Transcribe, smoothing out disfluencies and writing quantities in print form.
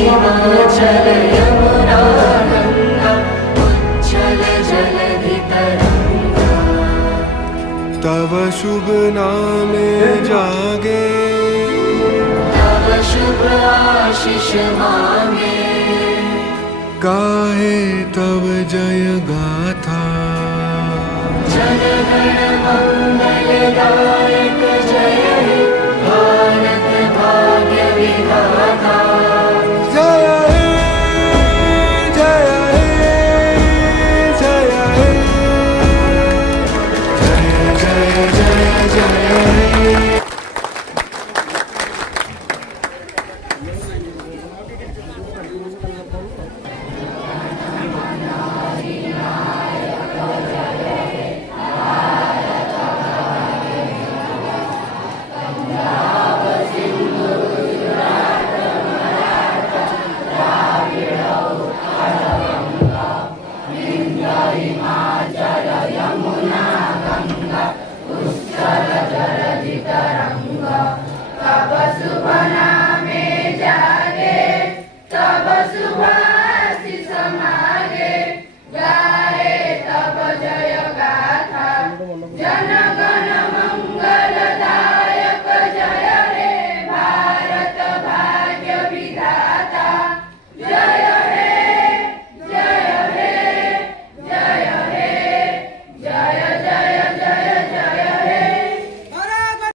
हिमाचल यमुना गंगा उच्छल जलधितरंगा। तव शुभ नामे जागे, तव शुभ आशीष मांगे, गाहे तव जय गाथा। जनगण मंगलदायक जय हे भारत भाग्य विधाता। जय हे जय हे जय हे जय जय जय जय हे। तव शुभ